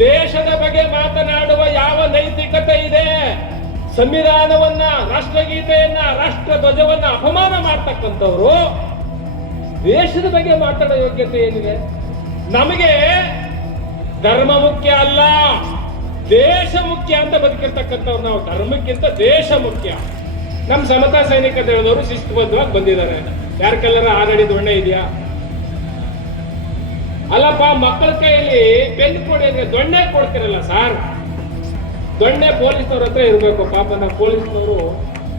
ದೇಶದ ಬಗ್ಗೆ ಮಾತನಾಡುವ ಯಾವ ನೈತಿಕತೆ ಇದೆ? ಸಂವಿಧಾನವನ್ನ, ರಾಷ್ಟ್ರಗೀತೆಯನ್ನ, ರಾಷ್ಟ್ರ ಧ್ವಜವನ್ನ ಅಪಮಾನ ಮಾಡ್ತಕ್ಕಂಥವ್ರು ದೇಶದ ಬಗ್ಗೆ ಮಾತಾಡೋ ಯೋಗ್ಯತೆ ಏನಿದೆ? ನಮಗೆ ಧರ್ಮ ಮುಖ್ಯ ಅಲ್ಲ, ದೇಶ ಮುಖ್ಯ ಅಂತ ಬದುಕಿರ್ತಕ್ಕಂಥವ್ರು ನಾವು. ಧರ್ಮಕ್ಕಿಂತ ದೇಶ ಮುಖ್ಯ. ನಮ್ಮ ಸಮತಾ ಸೈನಿಕ ದಳದವರು ಶಿಸ್ತುಬದ್ಧವಾಗಿ ಬಂದಿದ್ದಾರೆ. ಯಾರ ಕಲ್ಲರ ಆಲ್ರೆಡಿ ದೊಣ್ಣೆ ಇದೆಯಾ? ಅಲ್ಲಪ್ಪ, ಮಕ್ಕಳ ಕೈಯಲ್ಲಿ ಪೆನ್ ಕೊಡಿ ಅಂದ್ರೆ ದೊಣ್ಣೆ ಕೊಡ್ತಿರಲ್ಲ ಸರ್. ದೊಣ್ಣೆ ಪೊಲೀಸ್ನವ್ರ ಹತ್ರ ಇರಬೇಕು. ಪಾಪ ನಾವು ಪೊಲೀಸ್ನವರು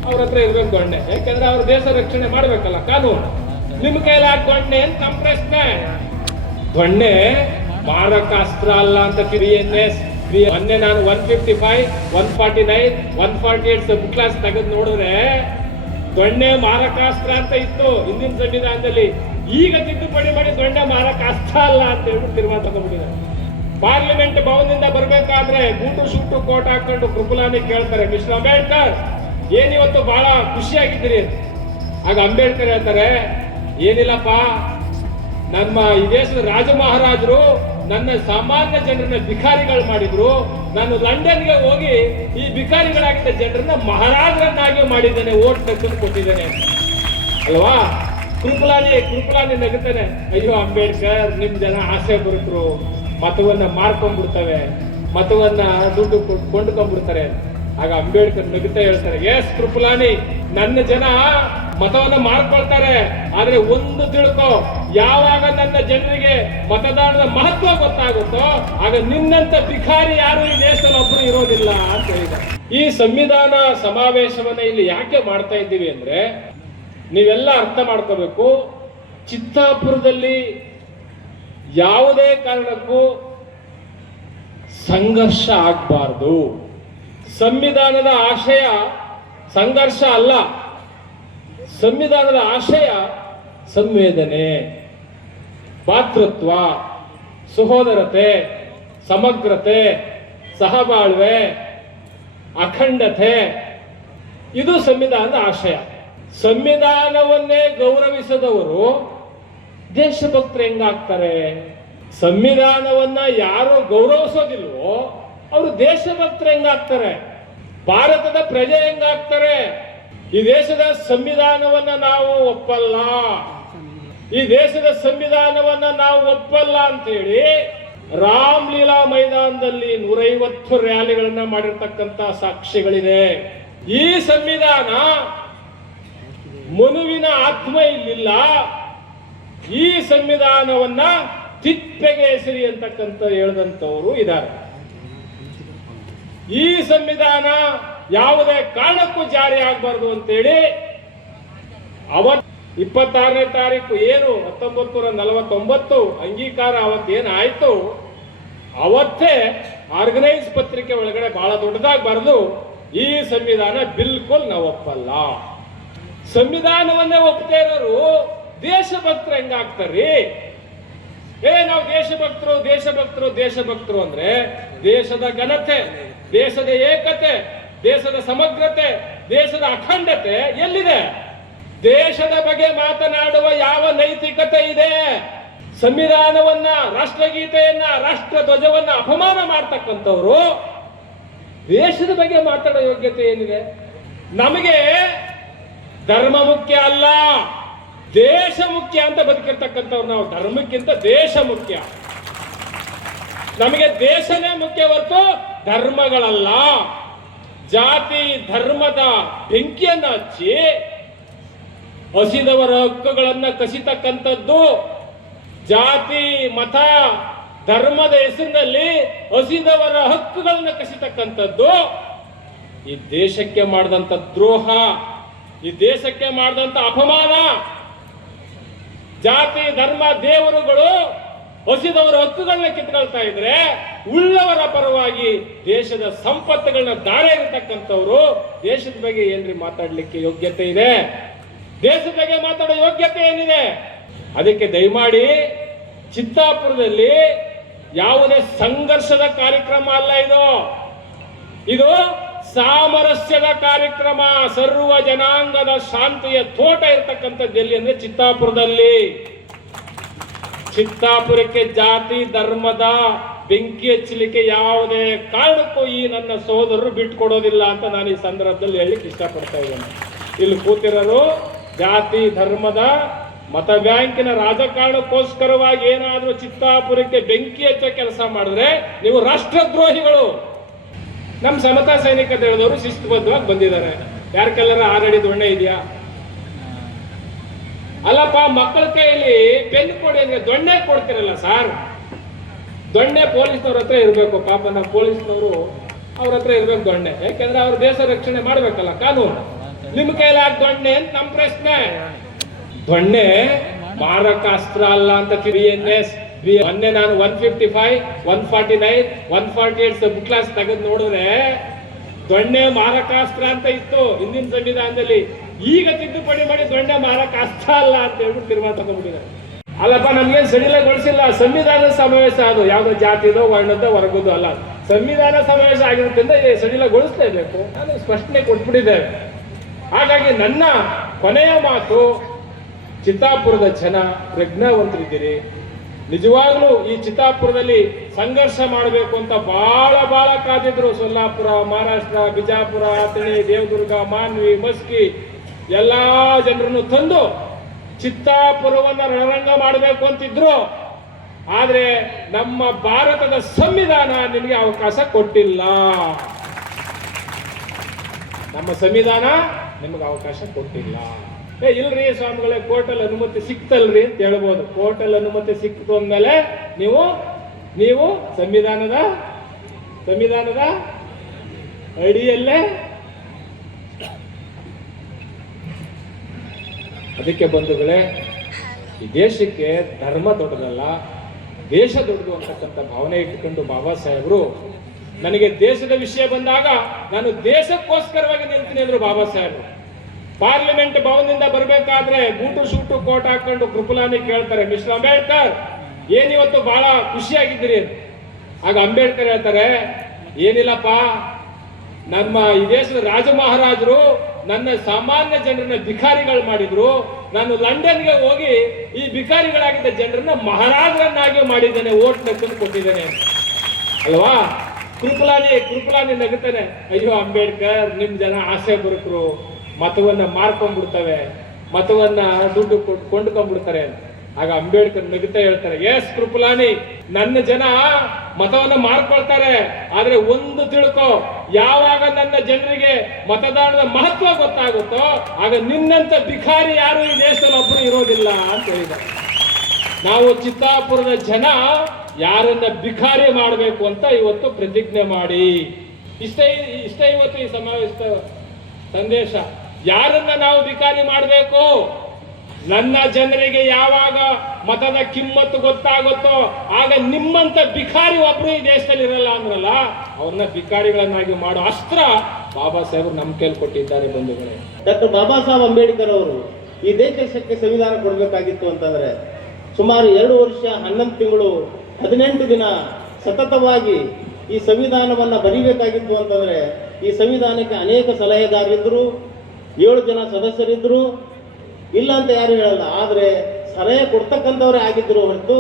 ಅವ್ರ ಹತ್ರ ಇರ್ಬೇಕು ದೊಣ್ಣೆ. ಯಾಕಂದ್ರೆ ಅವ್ರ ದೇಶ ರಕ್ಷಣೆ ಮಾಡ್ಬೇಕಲ್ಲ ಕಾನೂನು. ನಿಮ್ ಕೈಲಿ ಆ ದೊಣ್ಣೆ ಅಂತ ನಮ್ಮ ಪ್ರಶ್ನೆ. ದೊಣ್ಣೆ ಮಾರಕಾಸ್ತ್ರ ಅಲ್ಲ ಅಂತ TNS ಮೊನ್ನೆ ನಾನು 155, 149, 148 ಸಬ್ ಕ್ಲಾಸ್ ತೆಗೆದು ನೋಡಿದ್ರೆ ದೊಣ್ಣೆ ಮಾರಕಾಸ್ತ್ರ ಅಂತ ಇತ್ತು ಹಿಂದಿನ ಸಂವಿಧಾನದಲ್ಲಿ. ಈಗ ತಿದ್ದುಪಡಿ ಮಾಡಿ ದೊಣ್ಣೆ ಮಾರಕಾಸ್ತ್ರ ಅಲ್ಲ ಅಂತ ಹೇಳ್ಬಿಟ್ಟು ತೀರ್ಮಾನ ತಗೊಂಡ್ಬಿಟ್ಟಿದ್ದಾರೆ. ಪಾರ್ಲಿಮೆಂಟ್ ಭವನದಿಂದ ಬರ್ಬೇಕಾದ್ರೆ ಬೂಟು ಶೂಟು ಕೋಟ್ ಹಾಕೊಂಡು ಕೃಪಲಾನಿ ಕೇಳ್ತಾರೆ, ಮಿಸ್ಟರ್ ಅಂಬೇಡ್ಕರ್ ಏನಿವತ್ತು ಬಹಳ ಖುಷಿಯಾಗಿದ್ದೀರಿ? ಆಗ ಅಂಬೇಡ್ಕರ್ ಹೇಳ್ತಾರೆ, ಏನಿಲ್ಲಪ್ಪ, ನಮ್ಮ ಈ ದೇಶದ ರಾಜ ಮಹಾರಾಜರು ನನ್ನ ಸಾಮಾನ್ಯ ಜನರನ್ನ ಭಿಕಾರಿಗಳು ಮಾಡಿದ್ರು. ನಾನು ಲಂಡನ್ಗೆ ಹೋಗಿ ಈ ಭಿಕಾರಿಗಳಾಗಿದ್ದ ಜನರನ್ನ ಮಹಾರಾಜರನ್ನಾಗಿ ಮಾಡಿದ್ದೇನೆ, ಓಟ್ ತೆಗೆದು ಕೊಟ್ಟಿದ್ದೇನೆ ಅಲ್ವಾ? ಕೃಪಲಾನಿ ನಗುತ್ತಾನೆ, ಅಯ್ಯೋ ಅಂಬೇಡ್ಕರ್, ನಿಮ್ ಜನ ಆಸೆ ಬರುತ್ತರು ಮತವನ್ನ ಮಾರ್ಕೊಂಡ್ಬಿಡ್ತವೆ, ಮತವನ್ನ ದುಡ್ಡು ಕೊಂಡ್ಕೊಂಡ್ಬಿಡ್ತಾರೆ. ಆಗ ಅಂಬೇಡ್ಕರ್ ನಗುತ್ತಾ ಹೇಳ್ತಾರೆ, ಎಸ್ ಕೃಪಲಾನಿ, ನನ್ನ ಜನ ಮತವನ್ನ ಮಾರ್ಕೊಳ್ತಾರೆ, ಆದ್ರೆ ಒಂದು ತಿಳ್ಕೊ, ಯಾವಾಗ ನನ್ನ ಜನರಿಗೆ ಮತದಾನದ ಮಹತ್ವ ಗೊತ್ತಾಗುತ್ತೋ ಆಗ ನಿನ್ನಂತ ಭಿಕಾರಿ ಯಾರು ಈ ದೇಶದಲ್ಲಿ ಒಬ್ರು ಇರೋದಿಲ್ಲ ಅಂತ ಹೇಳಿದ್ದಾರೆ. ಈ ಸಂವಿಧಾನ ಸಮಾವೇಶವನ್ನ ಇಲ್ಲಿ ಯಾಕೆ ಮಾಡ್ತಾ ಇದ್ದೀವಿ ಅಂದ್ರೆ, ನೀವೆಲ್ಲ ಅರ್ಥ ಮಾಡ್ಕೋಬೇಕು, ಚಿತ್ತಾಪುರದಲ್ಲಿ ಯಾವುದೇ ಕಾರಣಕ್ಕೂ ಸಂಘರ್ಷ ಆಗಬಾರ್ದು. ಸಂವಿಧಾನದ ಆಶಯ ಸಂಘರ್ಷ ಅಲ್ಲ. ಸಂವಿಧಾನದ ಆಶಯ ಸಂವೇದನೆ, ಭಾತೃತ್ವ, ಸಹೋದರತೆ, ಸಮಗ್ರತೆ, ಸಹಬಾಳ್ವೆ, ಅಖಂಡತೆ. ಇದು ಸಂವಿಧಾನದ ಆಶಯ. ಸಂವಿಧಾನವನ್ನೇ ಗೌರವಿಸದವರು ದೇಶಭಕ್ತರು ಹೆಂಗಾಗ್ತಾರೆ? ಸಂವಿಧಾನವನ್ನ ಯಾರು ಗೌರವಿಸೋದಿಲ್ವೋ ಅವರು ದೇಶಭಕ್ತರು ಹೆಂಗಾಗ್ತಾರೆ? ಭಾರತದ ಪ್ರಜೆ ಹೆಂಗಾಗ್ತಾರೆ? ಈ ದೇಶದ ಸಂವಿಧಾನವನ್ನ ನಾವು ಒಪ್ಪಲ್ಲ, ಈ ದೇಶದ ಸಂವಿಧಾನವನ್ನ ನಾವು ಒಪ್ಪಲ್ಲ ಅಂತೇಳಿ ರಾಮಲೀಲಾ ಮೈದಾನದಲ್ಲಿ 150 ರ್ಯಾಲಿಗಳನ್ನ ಮಾಡಿರ್ತಕ್ಕಂಥ ಸಾಕ್ಷಿಗಳಿದೆ. ಈ ಸಂವಿಧಾನ ಮನುವಿನ ಆತ್ಮ ಇಲ್ಲಿಲ್ಲ, ಈ ಸಂವಿಧಾನವನ್ನ ತಿಪ್ಪೆಗೆ ಎಸರಿ ಅಂತಕ್ಕಂಥ ಹೇಳಿದಂಥವರು ಇದ್ದಾರೆ. ಈ ಸಂವಿಧಾನ ಯಾವುದೇ ಕಾರಣಕ್ಕೂ ಜಾರಿ ಆಗಬಾರ್ದು ಅಂತೇಳಿ 26ನೇ ತಾರೀಕು ಏನು 1949 ಅಂಗೀಕಾರ ಅವತ್ತೇನಾಯ್ತು, ಅವತ್ತೇ ಆರ್ಗನೈಸ್ ಪತ್ರಿಕೆ ಒಳಗಡೆ ಬಹಳ ದೊಡ್ಡದಾಗಿ ಬರೆದು, ಈ ಸಂವಿಧಾನ ಬಿಲ್ಕುಲ್ ನಾವು ಒಪ್ಪಲ್ಲ. ಸಂವಿಧಾನವನ್ನೇ ಒಪ್ಪದೇ ಇರೋರು ದೇಶಭಕ್ತರು ಹೆಂಗಾಗ್ತಾರ್ರಿ? ನಾವು ದೇಶಭಕ್ತರು ಅಂದ್ರೆ ದೇಶದ ಘನತೆ, ದೇಶದ ಏಕತೆ, ದೇಶದ ಸಮಗ್ರತೆ, ದೇಶದ ಅಖಂಡತೆ ಎಲ್ಲಿದೆ? ದೇಶದ ಬಗ್ಗೆ ಮಾತನಾಡುವ ಯಾವ ನೈತಿಕತೆ ಇದೆ? ಸಂವಿಧಾನವನ್ನ, ರಾಷ್ಟ್ರಗೀತೆಯನ್ನ, ರಾಷ್ಟ್ರ ಧ್ವಜವನ್ನ ಅಪಮಾನ ಮಾಡ್ತಕ್ಕಂಥವ್ರು ದೇಶದ ಬಗ್ಗೆ ಮಾತಾಡೋ ಯೋಗ್ಯತೆ ಏನಿದೆ? ನಮಗೆ ಧರ್ಮ ಮುಖ್ಯ ಅಲ್ಲ, ದೇಶ ಮುಖ್ಯ ಅಂತ ಬದುಕಿರ್ತಕ್ಕಂಥವ್ರು ನಾವು. ಧರ್ಮಕ್ಕಿಂತ ದೇಶ ಮುಖ್ಯ. ನಮಗೆ ದೇಶನೇ ಮುಖ್ಯ ಹೊರತು ಧರ್ಮಗಳಲ್ಲ. ಜಾತಿ ಧರ್ಮದ ಬೆಂಕಿಯನ್ನ ಹಚ್ಚಿ ಹಸಿದವರ ಹಕ್ಕುಗಳನ್ನ ಕಸಿತಕ್ಕಂಥದ್ದು, ಜಾತಿ ಮತ ಧರ್ಮದ ಹೆಸರಿನಲ್ಲಿ ಹಸಿದವರ ಹಕ್ಕುಗಳನ್ನ ಕಸಿತಕ್ಕಂಥದ್ದು ಈ ದೇಶಕ್ಕೆ ಮಾಡಿದಂತ ದ್ರೋಹ, ಈ ದೇಶಕ್ಕೆ ಮಾಡಿದಂತ ಅಪಮಾನ. ಜಾತಿ ಧರ್ಮ ದೇವರುಗಳು ಹಸಿದವರ ಹಕ್ಕುಗಳನ್ನ ಕಿತ್ಕೊಳ್ತಾ ಇದ್ರೆ, ಉಳ್ಳವರ ಪರವಾಗಿ ದೇಶದ ಸಂಪತ್ತುಗಳನ್ನ ದಾರೆ ಇರತಕ್ಕಂಥವ್ರು ದೇಶದ ಬಗ್ಗೆ ಏನ್ರಿ ಮಾತಾಡ್ಲಿಕ್ಕೆ ಯೋಗ್ಯತೆ ಇದೆ? ದೇಶದ ಬಗ್ಗೆ ಮಾತಾಡೋ ಯೋಗ್ಯತೆ ಏನಿದೆ? ಅದಕ್ಕೆ ದಯಮಾಡಿ ಚಿತ್ತಾಪುರದಲ್ಲಿ ಯಾವುದೇ ಸಂಘರ್ಷದ ಕಾರ್ಯಕ್ರಮ ಅಲ್ಲ ಇದು ಸಾಮರಸ್ಯದ ಕಾರ್ಯಕ್ರಮ. ಸರ್ವ ಜನಾಂಗದ ಶಾಂತಿಯ ತೋಟ ಇರತಕ್ಕಂಥದ್ದು ಎಲ್ಲಿ ಅಂದ್ರೆ ಚಿತ್ತಾಪುರದಲ್ಲಿ. ಚಿತ್ತಾಪುರಕ್ಕೆ ಜಾತಿ ಧರ್ಮದ ಬೆಂಕಿ ಹಚ್ಚಲಿಕ್ಕೆ ಯಾವುದೇ ಕಾರಣಕ್ಕೂ ಈ ನನ್ನ ಸಹೋದರರು ಬಿಟ್ಕೊಡೋದಿಲ್ಲ ಅಂತ ನಾನು ಈ ಸಂದರ್ಭದಲ್ಲಿ ಹೇಳಲಿಕ್ಕೆ ಇಷ್ಟಪಡ್ತಾ ಇದ್ದೇನೆ. ಇಲ್ಲಿ ಕೂತಿರೋರು ಜಾತಿ ಧರ್ಮದ ಮತ ಬ್ಯಾಂಕಿನ ರಾಜಕಾರಣಕ್ಕೋಸ್ಕರವಾಗಿ ಏನಾದರೂ ಚಿತ್ತಾಪುರಕ್ಕೆ ಬೆಂಕಿ ಹಚ್ಚೋ ಕೆಲಸ ಮಾಡಿದ್ರೆ ನೀವು ರಾಷ್ಟ್ರದ್ರೋಹಿಗಳು. ನಮ್ಮ ಸಮತಾ ಸೈನಿಕ ದಳದವರು ಶಿಸ್ತುಬದ್ಧವಾಗಿ ಬಂದಿದ್ದಾರೆ. ಯಾರ ಕೆಲ್ಲರ ಆಲ್ರೆಡಿ ದೊಣ್ಣೆ ಇದೆಯಾ? ಅಲ್ಲಪ್ಪ, ಮಕ್ಕಳ ಕೈಯಲ್ಲಿ ಪೆನ್ ಕೊಡಿ ಅಂದ್ರೆ ದೊಣ್ಣೆ ಕೊಡ್ತಿರಲ್ಲ ಸರ್. ದೊಣ್ಣೆ ಪೊಲೀಸ್ನವ್ರ ಹತ್ರ ಇರಬೇಕು. ಪಾಪ ನಾವು ಪೊಲೀಸ್ನವರು ಅವ್ರ ಹತ್ರ ಇರ್ಬೇಕು ದೊಣ್ಣೆ. ಯಾಕೆಂದ್ರೆ ಅವ್ರ ದೇಶ ರಕ್ಷಣೆ ಮಾಡ್ಬೇಕಲ್ಲ ಕಾನೂನು. ನಿಮ್ ಕೈಲಿ ದೊಣ್ಣೆ ಅಂತ ನಮ್ಮ ಪ್ರಶ್ನೆ. ದೊಣ್ಣೆ ಮಾರಕಾಸ್ತ್ರ ಅಲ್ಲ ಅಂತ BNS ಮೊನ್ನೆ ನಾನು 155, 149, 148 ಸಬ್ ಕ್ಲಾಸ್ ತೆಗೆದು ನೋಡಿದ್ರೆ ದೊಣ್ಣೆ ಮಾರಕಾಸ್ತ್ರ ಅಂತ ಇತ್ತು ಹಿಂದಿನ ಸಂವಿಧಾನದಲ್ಲಿ. ಈಗ ತಿದ್ದುಪಡಿ ಮಾಡಿ ದೊಣ್ಣೆ ಮಾರಕಾಸ್ತ್ರ ಅಲ್ಲ ಅಂತ ಹೇಳ್ಬಿಟ್ಟು ತೀರ್ಮಾನ ತಗೊಂಡ್ಬಿಟ್ಟಿದ್ದಾರೆ. ಅಲ್ಲಪ್ಪ, ನಮ್ಗೇನು ಸಡಿಲಗೊಳಿಸಿಲ್ಲ. ಸಂವಿಧಾನದ ಸಮಾವೇಶ ಅದು ಯಾವುದೋ ಜಾತಿದೋ ವರ್ಣದೋ ವರ್ಗದೋ ಅಲ್ಲ. ಸಂವಿಧಾನ ಸಮಾವೇಶ ಆಗಿರೋದ್ರಿಂದ ಸಡಿಲಗೊಳಿಸಲೇಬೇಕು. ನಾನು ಸ್ಪಷ್ಟನೆ ಕೊಟ್ಬಿಟ್ಟಿದ್ದೇವೆ. ಹಾಗಾಗಿ ನನ್ನ ಕೊನೆಯ ಮಾತು, ಚಿತ್ತಾಪುರದ ಜನ ಪ್ರಜ್ಞಾವಂತರಿದ್ದೀರಿ. ನಿಜವಾಗ್ಲೂ ಈ ಚಿತ್ತಾಪುರದಲ್ಲಿ ಸಂಘರ್ಷ ಮಾಡಬೇಕು ಅಂತ ಬಹಳ ಕಾದಿದ್ರು. ಸೊಲ್ಲಾಪುರ, ಮಹಾರಾಷ್ಟ್ರ, ಬಿಜಾಪುರ, ಅಥಣಿ, ದೇವದುರ್ಗ, ಮಾನ್ವಿ, ಮಸ್ಕಿ ಎಲ್ಲಾ ಜನರನ್ನು ತಂದು ಚಿತ್ತಾಪುರವನ್ನ ರಣರಂಗ ಮಾಡಬೇಕು ಅಂತಿದ್ರು. ಆದ್ರೆ ನಮ್ಮ ಭಾರತದ ಸಂವಿಧಾನ ನಿಮಗೆ ಅವಕಾಶ ಕೊಟ್ಟಿಲ್ಲ. ನಮ್ಮ ಸಂವಿಧಾನ ನಿಮಗೆ ಅವಕಾಶ ಕೊಟ್ಟಿಲ್ಲ. ಇಲ್ರಿ ಸ್ವಾಮಿಗಳೇ, ಕೋರ್ಟಲ್ಲಿ ಅನುಮತಿ ಸಿಕ್ತಲ್ರಿ ಅಂತ ಹೇಳ್ಬೋದು. ಕೋರ್ಟಲ್ಲಿ ಅನುಮತಿ ಸಿಕ್ತು ಅಂದ್ಮೇಲೆ ನೀವು ಸಂವಿಧಾನದ ಅಡಿಯಲ್ಲೇ. ಅದಕ್ಕೆ ಬಂಧುಗಳೇ, ಈ ದೇಶಕ್ಕೆ ಧರ್ಮ ದೊಡ್ಡದಲ್ಲ, ದೇಶ ದೊಡ್ಡದು ಅಂತಕ್ಕಂಥ ಭಾವನೆ ಇಟ್ಟುಕೊಂಡು ಬಾಬಾ ಸಾಹೇಬರು ನನಗೆ ದೇಶದ ವಿಷಯ ಬಂದಾಗ ನಾನು ದೇಶಕ್ಕೋಸ್ಕರವಾಗಿ ನಿಲ್ತೀನಿ ಅಂದ್ರು ಬಾಬಾ ಸಾಹೇಬರು. ಪಾರ್ಲಿಮೆಂಟ್ ಭವನದಿಂದ ಬರಬೇಕಾದ್ರೆ ಬೂಟು ಶೂಟು ಕೋಟ್ ಹಾಕೊಂಡು ಕೃಪಲಾನಿ ಕೇಳ್ತಾರೆ, ಮಿಸ್ಟರ್ ಅಂಬೇಡ್ಕರ್ ಏನಿವತ್ತು ಬಹಳ ಖುಷಿಯಾಗಿದ್ದೀರಿ? ಆಗ ಅಂಬೇಡ್ಕರ್ ಹೇಳ್ತಾರೆ, ಏನಿಲ್ಲಪ್ಪ, ನಮ್ಮ ಈ ದೇಶದ ರಾಜ ಮಹಾರಾಜರು ನನ್ನ ಸಾಮಾನ್ಯ ಜನರನ್ನ ಭಿಕಾರಿಗಳು ಮಾಡಿದ್ರು. ನಾನು ಲಂಡನ್ಗೆ ಹೋಗಿ ಈ ಭಿಕಾರಿಗಳಾಗಿದ್ದ ಜನರನ್ನ ಮಹಾರಾಜರನ್ನಾಗಿ ಮಾಡಿದ್ದೇನೆ, ಓಟ್ ನಕ್ಕನ್ನು ಕೊಟ್ಟಿದ್ದೇನೆ ಅಲ್ವಾ? ಕೃಪಲಾನಿ ನಗುತ್ತಾನೆ, ಅಯ್ಯೋ ಅಂಬೇಡ್ಕರ್, ನಿಮ್ ಜನ ಆಸೆ ಬರುತ್ತರು, ಮತವನ್ನ ಮಾರ್ಕೊಂಡ್ಬಿಡ್ತವೆ, ಮತವನ್ನ ದುಡ್ಡು ಕೊಂಡ್ಕೊಂಡ್ಬಿಡ್ತಾರೆ. ಆಗ ಅಂಬೇಡ್ಕರ್ ನಗುತ್ತಾ ಹೇಳ್ತಾರೆ, ಎಸ್ ಕೃಪಲಾನಿ, ನನ್ನ ಜನ ಮತವನ್ನ ಮಾರ್ಕೊಳ್ತಾರೆ, ಆದ್ರೆ ಒಂದು ತಿಳ್ಕೊ, ಯಾವಾಗ ನನ್ನ ಜನರಿಗೆ ಮತದಾನದ ಮಹತ್ವ ಗೊತ್ತಾಗುತ್ತೋ ಆಗ ನಿನ್ನಂತ ಭಿಕಾರಿ ಯಾರು ಈ ದೇಶದಲ್ಲಿ ಒಬ್ರು ಇರೋದಿಲ್ಲ ಅಂತ ಹೇಳಿದ್ದಾರೆ. ನಾವು ಚಿತ್ತಾಪುರದ ಜನ ಯಾರನ್ನ ಭಿಕಾರಿ ಮಾಡಬೇಕು ಅಂತ ಇವತ್ತು ಪ್ರತಿಜ್ಞೆ ಮಾಡಿ, ಇಷ್ಟೇ ಇವತ್ತು ಈ ಸಮಾವೇಶದ ಸಂದೇಶ. ಯಾರನ್ನ ನಾವು ಭಿಕಾರಿ ಮಾಡಬೇಕು? ನನ್ನ ಜನರಿಗೆ ಯಾವಾಗ ಮತದ ಕಿಮ್ಮತ್ತು ಗೊತ್ತಾಗುತ್ತೋ ಆಗ ನಿಮ್ಮಂತ ಭಿಕಾರಿ ಒಬ್ರು ಈ ದೇಶದಲ್ಲಿ ಇರಲ್ಲ ಅಂದ್ರಲ್ಲ, ಅವ್ರನ್ನ ಭಿಕಾರಿಗಳನ್ನಾಗಿ ಮಾಡೋ ಅಸ್ತ್ರ ಬಾಬಾ ಸಾಹೇಬರು ನಮ್ಮ ಕೈಲಿ ಕೊಟ್ಟಿದ್ದಾರೆ ಬಂಧುಗಳೇ. ಡಾಕ್ಟರ್ ಬಾಬಾ ಸಾಹೇಬ್ ಅಂಬೇಡ್ಕರ್ ಅವರು ಈ ದೇಶಕ್ಕೆ ಸಂವಿಧಾನ ಕೊಡಬೇಕಾಗಿತ್ತು ಅಂತಂದ್ರೆ ಸುಮಾರು 2 ವರ್ಷ 11 ತಿಂಗಳು 18 ದಿನ ಸತತವಾಗಿ ಈ ಸಂವಿಧಾನವನ್ನ ಬರೀಬೇಕಾಗಿತ್ತು ಅಂತಂದ್ರೆ ಈ ಸಂವಿಧಾನಕ್ಕೆ ಅನೇಕ ಸಲಹೆಗಾರರಿದ್ರು, 7 ಜನ ಸದಸ್ಯರಿದ್ರು, ಇಲ್ಲ ಅಂತ ಯಾರು ಹೇಳಲ್ಲ. ಆದರೆ ಸಲಹೆ ಕೊಡ್ತಕ್ಕಂಥವರೇ ಆಗಿದ್ರು ಹೊರತು.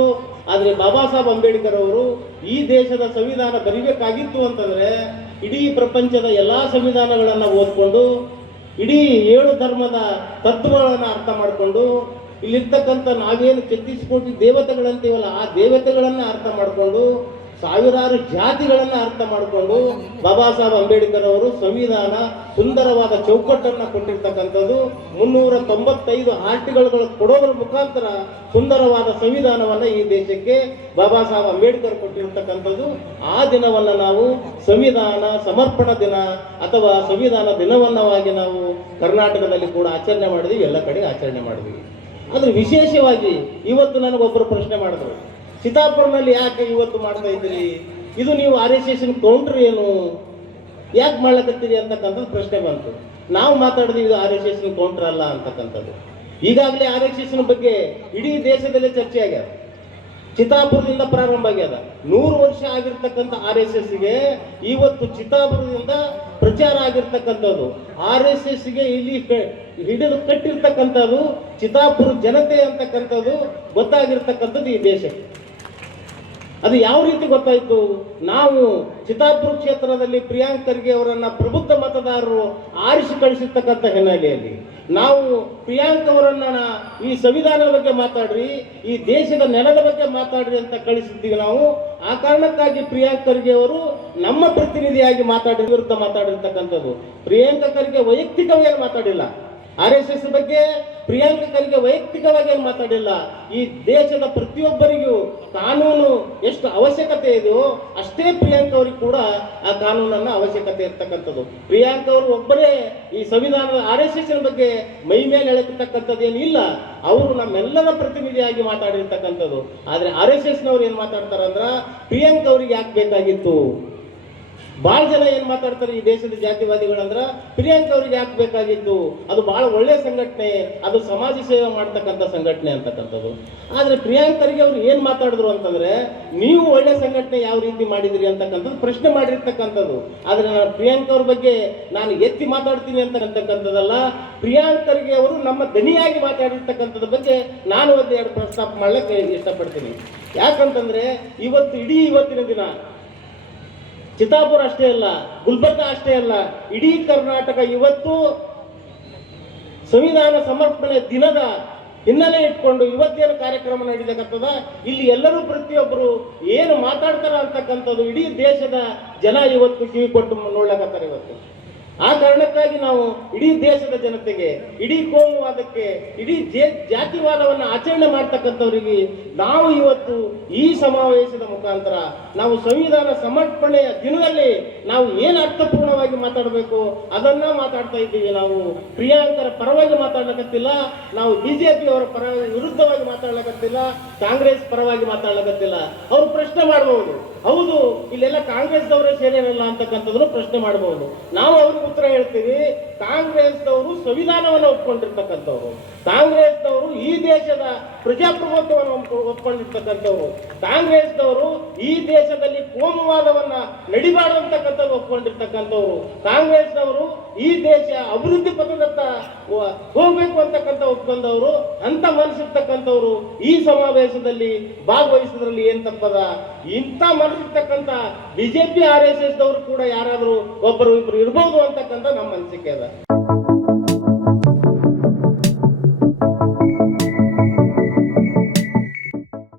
ಆದರೆ ಬಾಬಾ ಸಾಹೇಬ್ ಅಂಬೇಡ್ಕರ್ ಅವರು ಈ ದೇಶದ ಸಂವಿಧಾನ ಬರೀಬೇಕಾಗಿತ್ತು ಅಂತಂದ್ರೆ ಇಡೀ ಪ್ರಪಂಚದ ಎಲ್ಲಾ ಸಂವಿಧಾನಗಳನ್ನ ಓದ್ಕೊಂಡು, ಇಡೀ 7 ಧರ್ಮದ ತತ್ವಗಳನ್ನು ಅರ್ಥ ಮಾಡಿಕೊಂಡು, ಇಲ್ಲಿರ್ತಕ್ಕಂಥ ನಾವೇನು 33 ಕೋಟಿ ದೇವತೆಗಳಂತೀವಲ್ಲ ಆ ದೇವತೆಗಳನ್ನ ಅರ್ಥ ಮಾಡಿಕೊಂಡು, ಸಾವಿರಾರು ಜಾತಿಗಳನ್ನ ಅರ್ಥ ಮಾಡಿಕೊಂಡು ಬಾಬಾ ಸಾಹೇಬ್ ಅಂಬೇಡ್ಕರ್ ಅವರು ಸಂವಿಧಾನ ಸುಂದರವಾದ ಚೌಕಟ್ಟನ್ನ ಕೊಟ್ಟಿರ್ತಕ್ಕಂಥದ್ದು. 395 ಆರ್ಟಿಕಲ್ಗಳು ಕೊಡೋದ್ರ ಮುಖಾಂತರ ಸುಂದರವಾದ ಸಂವಿಧಾನವನ್ನ ಈ ದೇಶಕ್ಕೆ ಬಾಬಾ ಸಾಹೇಬ್ ಅಂಬೇಡ್ಕರ್ ಕೊಟ್ಟಿರ್ತಕ್ಕಂಥದ್ದು. ಆ ದಿನವನ್ನ ನಾವು ಸಂವಿಧಾನ ಸಮರ್ಪಣಾ ದಿನ ಅಥವಾ ಸಂವಿಧಾನ ದಿನವನ್ನವಾಗಿ ನಾವು ಕರ್ನಾಟಕದಲ್ಲಿ ಕೂಡ ಆಚರಣೆ ಮಾಡಿದ್ವಿ, ಎಲ್ಲ ಕಡೆ ಆಚರಣೆ ಮಾಡಿದ್ವಿ. ಆದ್ರೆ ವಿಶೇಷವಾಗಿ ಇವತ್ತು ನನಗೊಬ್ಬರು ಪ್ರಶ್ನೆ ಮಾಡಿದ್ರು, ಚಿತ್ತಾಪುರನಲ್ಲಿ ಯಾಕೆ ಇವತ್ತು ಮಾಡ್ತಾ ಇದ್ದೀರಿ, ಇದು ನೀವು RSS ಕೌಂಟ್ರ್ ಏನು, ಯಾಕೆ ಮಾಡ್ಲಕತ್ತೀರಿ ಅಂತಕ್ಕಂಥದ್ದು ಪ್ರಶ್ನೆ ಬಂತು. ನಾವು ಮಾತಾಡಿದ್ವಿ ಇದು RSS ಕೌಂಟ್ರ್ ಅಲ್ಲ ಅಂತಕ್ಕಂಥದ್ದು. ಈಗಾಗಲೇ RSS ಬಗ್ಗೆ ಇಡೀ ದೇಶದಲ್ಲೇ ಚರ್ಚೆ ಆಗ್ಯದ. ಚಿತ್ತಾಪುರದಿಂದ ಪ್ರಾರಂಭ ಆಗ್ಯದ. 100 ವರ್ಷ ಆಗಿರ್ತಕ್ಕಂಥ RSSಗೆ ಇವತ್ತು ಚಿತ್ತಾಪುರದಿಂದ ಪ್ರಚಾರ ಆಗಿರ್ತಕ್ಕಂಥದ್ದು. RSSಗೆ ಇಲ್ಲಿ ಹಿಡಿದು ಕಟ್ಟಿರ್ತಕ್ಕಂಥದ್ದು ಚಿತ್ತಾಪುರ ಜನತೆ ಅಂತಕ್ಕಂಥದ್ದು ಗೊತ್ತಾಗಿರ್ತಕ್ಕಂಥದ್ದು ಈ ದೇಶಕ್ಕೆ. ಅದು ಯಾವ ರೀತಿ ಗೊತ್ತಾಯ್ತು? ನಾವು ಚಿತ್ತಾಪುರ ಕ್ಷೇತ್ರದಲ್ಲಿ ಪ್ರಿಯಾಂಕ್ ಖರ್ಗೆ ಅವರನ್ನ ಪ್ರಬುದ್ಧ ಮತದಾರರು ಆರಿಸಿ ಕಳಿಸಿರ್ತಕ್ಕಂಥ ಹಿನ್ನೆಲೆಯಲ್ಲಿ ನಾವು ಪ್ರಿಯಾಂಕ್ ಅವರನ್ನ ಈ ಸಂವಿಧಾನದ ಬಗ್ಗೆ ಮಾತಾಡ್ರಿ, ಈ ದೇಶದ ನೆಲದ ಬಗ್ಗೆ ಮಾತಾಡ್ರಿ ಅಂತ ಕಳಿಸಿದ್ದೀವಿ ನಾವು. ಆ ಕಾರಣಕ್ಕಾಗಿ ಪ್ರಿಯಾಂಕ್ ಖರ್ಗೆ ಅವರು ನಮ್ಮ ಪ್ರತಿನಿಧಿಯಾಗಿ ವಿರುದ್ಧ ಮಾತಾಡಿರ್ತಕ್ಕಂಥದ್ದು. ಪ್ರಿಯಾಂಕ ಖರ್ಗೆ ವೈಯಕ್ತಿಕವಾಗಿ ಮಾತಾಡಿಲ್ಲ, RSS ಬಗ್ಗೆ ಪ್ರಿಯಾಂಕ ಖರ್ಗೆ ವೈಯಕ್ತಿಕವಾಗಿ ಏನು ಮಾತಾಡಿಲ್ಲ. ಈ ದೇಶದ ಪ್ರತಿಯೊಬ್ಬರಿಗೂ ಕಾನೂನು ಎಷ್ಟು ಅವಶ್ಯಕತೆ ಇದೆಯೋ ಅಷ್ಟೇ ಪ್ರಿಯಾಂಕ ಅವರಿಗೆ ಕೂಡ ಆ ಕಾನೂನನ್ನ ಅವಶ್ಯಕತೆ ಇರ್ತಕ್ಕಂಥದ್ದು. ಪ್ರಿಯಾಂಕ ಅವರು ಒಬ್ಬರೇ ಈ ಸಂವಿಧಾನದ RSS ಬಗ್ಗೆ ಮೈ ಮೇಲೆ ಎಳೆತಕ್ಕಂಥದ್ದು ಏನಿಲ್ಲ, ಅವರು ನಮ್ಮೆಲ್ಲರ ಪ್ರತಿನಿಧಿಯಾಗಿ ಮಾತಾಡಿರ್ತಕ್ಕಂಥದ್ದು. ಆದ್ರೆ RSS ನವ್ರು ಏನ್ ಮಾತಾಡ್ತಾರಂದ್ರ ಪ್ರಿಯಾಂಕ ಅವ್ರಿಗೆ ಯಾಕೆ ಬೇಕಾಗಿತ್ತು? ಬಹಳ ಜನ ಏನ್ ಮಾತಾಡ್ತಾರೆ ಈ ದೇಶದ ಜಾತಿವಾದಿಗಳಂದ್ರ ಪ್ರಿಯಾಂಕ ಅವ್ರಿಗೆ ಯಾಕೆ ಬೇಕಾಗಿತ್ತು, ಅದು ಬಹಳ ಒಳ್ಳೆ ಸಂಘಟನೆ, ಅದು ಸಮಾಜ ಸೇವೆ ಮಾಡ್ತಕ್ಕಂಥ ಸಂಘಟನೆ ಅಂತಕ್ಕಂಥದ್ದು. ಆದ್ರೆ ಪ್ರಿಯಾಂಕ ಖರ್ಗೆ ಅವ್ರು ಏನ್ ಮಾತಾಡಿದ್ರು ಅಂತಂದ್ರೆ ನೀವು ಒಳ್ಳೆ ಸಂಘಟನೆ ಯಾವ ರೀತಿ ಮಾಡಿದ್ರಿ ಅಂತಕ್ಕಂಥದ್ದು ಪ್ರಶ್ನೆ ಮಾಡಿರ್ತಕ್ಕಂಥದ್ದು. ಆದ್ರೆ ನಾನು ಪ್ರಿಯಾಂಕ ಅವ್ರ ಬಗ್ಗೆ ನಾನು ಎತ್ತಿ ಮಾತಾಡ್ತೀನಿ ಅಂತಕ್ಕಂಥದ್ದಲ್ಲ, ಪ್ರಿಯಾಂಕ ಖರ್ಗೆ ಅವರು ನಮ್ಮ ದನಿಯಾಗಿ ಮಾತಾಡಿರ್ತಕ್ಕಂಥದ್ರ ಬಗ್ಗೆ ನಾನು ಒಂದೆರಡು ಪ್ರಸ್ತಾಪ ಮಾಡ್ಲಿಕ್ಕೆ ಇಷ್ಟಪಡ್ತೀನಿ. ಯಾಕಂತಂದ್ರೆ ಇವತ್ತಿನ ದಿನ ಚಿತ್ತಾಪುರ ಅಷ್ಟೇ ಅಲ್ಲ, ಗುಲ್ಬರ್ಗ ಅಷ್ಟೇ ಅಲ್ಲ, ಇಡೀ ಕರ್ನಾಟಕ ಇವತ್ತು ಸಂವಿಧಾನ ಸಮರ್ಪಣೆ ದಿನದ ಹಿನ್ನೆಲೆ ಇಟ್ಕೊಂಡು ಇವತ್ತೇನು ಕಾರ್ಯಕ್ರಮ ನಡೀತಕ್ಕಂಥದ, ಇಲ್ಲಿ ಎಲ್ಲರೂ ಪ್ರತಿಯೊಬ್ಬರು ಏನು ಮಾತಾಡ್ತಾರ ಅಂತಕ್ಕಂಥದ್ದು ಇಡೀ ದೇಶದ ಜನ ಇವತ್ತು ಕಿವಿ ಕೊಟ್ಟು ನೋಡ್ಲಕತ್ತಾರೆ ಇವತ್ತು. ಆ ಕಾರಣಕ್ಕಾಗಿ ನಾವು ಇಡೀ ದೇಶದ ಜನತೆಗೆ, ಇಡೀ ಕೋಮುವಾದಕ್ಕೆ, ಇಡೀ ಜಾತಿವಾದವನ್ನು ಆಚರಣೆ ಮಾಡ್ತಕ್ಕಂಥವ್ರಿಗೆ ನಾವು ಇವತ್ತು ಈ ಸಮಾವೇಶದ ಮುಖಾಂತರ ನಾವು ಸಂವಿಧಾನ ಸಮರ್ಪಣೆಯ ದಿನದಲ್ಲಿ ನಾವು ಏನು ಅರ್ಥಪೂರ್ಣವಾಗಿ ಮಾತಾಡಬೇಕು ಅದನ್ನ ಮಾತಾಡ್ತಾ ಇದ್ದೀವಿ. ನಾವು ಪ್ರಿಯಾಂಕರ ಪರವಾಗಿ ಮಾತಾಡ್ಲಕತ್ತಿಲ್ಲ, ನಾವು ಬಿಜೆಪಿ ಅವರ ಪರವಾಗಿ ವಿರುದ್ಧವಾಗಿ ಮಾತಾಡ್ಲಕತ್ತಿಲ್ಲ, ಕಾಂಗ್ರೆಸ್ ಪರವಾಗಿ ಮಾತಾಡ್ಲಕತ್ತಿಲ್ಲ. ಅವ್ರು ಪ್ರಶ್ನೆ ಮಾಡಬಹುದು, ಹೌದು ಇಲ್ಲೆಲ್ಲ ಕಾಂಗ್ರೆಸ್ದವರೇ ಸೇರಿರಲ್ಲ ಅಂತಕ್ಕಂಥದ್ದನ್ನು ಪ್ರಶ್ನೆ ಮಾಡಬಹುದು. ನಾವು ಅವ್ರಿಗೆ ಉತ್ತರ ಹೇಳ್ತೀವಿ, ಕಾಂಗ್ರೆಸ್ದವರು ಸಂವಿಧಾನವನ್ನು ಒಪ್ಕೊಂಡಿರ್ತಕ್ಕಂಥವ್ರು, ಕಾಂಗ್ರೆಸ್ದವರು ಈ ದೇಶದ ಪ್ರಜಾಪ್ರಭುತ್ವವನ್ನು ಒಪ್ಕೊಂಡಿರ್ತಕ್ಕಂಥವ್ರು, ಕಾಂಗ್ರೆಸ್ದವರು ಈ ದೇಶದಲ್ಲಿ ಕೋಮುವಾದವನ್ನ ನಡಿಬಾರ್ದಂತಕ್ಕಂಥದ್ದು ಒಪ್ಕೊಂಡಿರ್ತಕ್ಕಂಥವ್ರು, ಕಾಂಗ್ರೆಸ್ದವರು ಈ ದೇಶ ಅಭಿವೃದ್ಧಿ ಪಥದತ್ತ ಹೋಗ್ಬೇಕು ಅಂತಕ್ಕಂಥ ಒಪ್ಕೊಂಡವರು. ಅಂತ ಮನಸ್ಸಿರ್ತಕ್ಕಂಥವ್ರು ಈ ಸಮಾವೇಶದಲ್ಲಿ ಭಾಗವಹಿಸೋದ್ರಲ್ಲಿ ಏನ್ ತಪ್ಪದ? ಇಂಥ ಮನಸ್ಸಿರ್ತಕ್ಕಂಥ ಬಿಜೆಪಿ RSS ದವರು ಕೂಡ ಯಾರಾದರೂ ಒಬ್ಬರು ಇಬ್ಬರು ಇರ್ಬೋದು ಅಂತಕ್ಕಂಥ ನಮ್ಮ ಅನಿಸಿಕೆ ಅದ.